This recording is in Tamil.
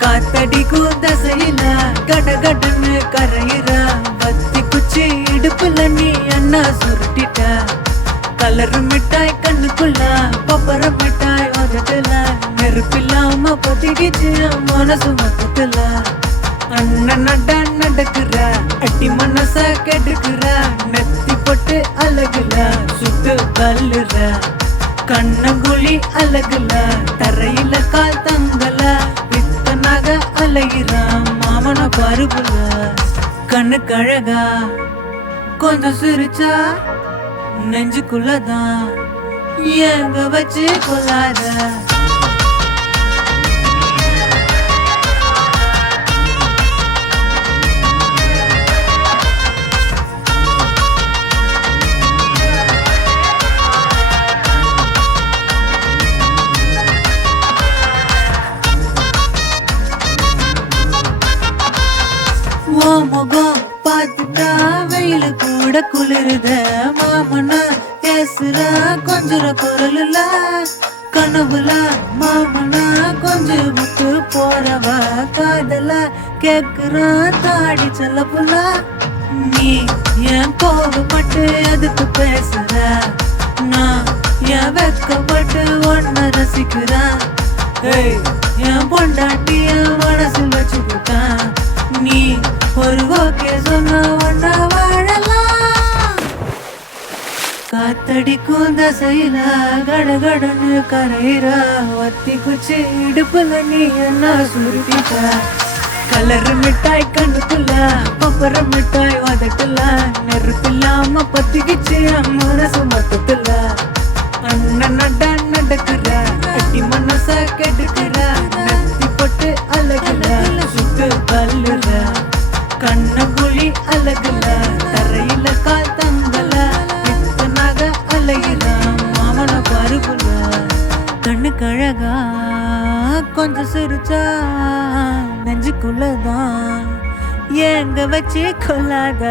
காத்தடிக்கும் தசையில கடகடன்னு கரையிற பத்தி குச்சி இடுப்புல நீ என்ன சுருட்டிட்ட கலர் மிட்டாய் கண்ணுக்குள்ள பப்பர மிட்டாய் உதட்டுல நெருப்பில்லாம பத்திக்கிச்சு மனசு மொத்தத்துல அண்ணன் நட நடக்குற அட்டி மனச கெடுக்குற நெத்தி போட்டு அழகுல சுட்டு தள்ளுற கண்ணங்குழி அழகுல தரையில கால் தங்கல பித்தனாக அலையிற மாமன பருகுல கண்ணு கழகா கொஞ்சம் சிரிச்சா நெஞ்சுக்குள்ளதான் எங்க வச்சு கொள்ளாத முகம் பார்த்துட்டா வெயில கூட குளிருத மாமனா பேசுற கொஞ்சம் குரலுல கனவுல மாமனா கொஞ்சம் விட்டு போறவ காதல கேக்குறான் தாடி செல்ல புள்ள நீ என் கோபப்பட்டு எதுக்கு பேசுற நான் என் வெக்கப்பட்டு ஒன்ன ரசிக்கிறேன் என் பொண்டாட்டிய மனசில் வச்சுக்கிட்டேன் நீ ஒரு ஓகே சொன்ன ஒன்னா வாழலாம் காத்தடிக்கும் தசையில கடகடன்னு கரையிற வத்தி குச்சி இடுப்புல நீ என்ன சுருட்டிட்ட கலர் மிட்டாய் கண்ணுக்குள்ள பப்பர மிட்டாய் உதட்டுல நெருப்பில்லாம பத்திக்கிச்சு மனசு மொத்தத்துல அண்ணன் நட நடக்குற அட்டி மனச கெடுக்குற நெத்தி போட்டு அழகுல சுட்டு தள்ளுற கண்ணங்குழி அழகுல தரையில கால் தங்கல பித்தனாக அலையிற மாமன பருகுல கண்ணு கழகா கொஞ்சம் சிரிச்சா நெஞ்சுக்குள்ளதான் எங்க வச்சு கொள்ளாத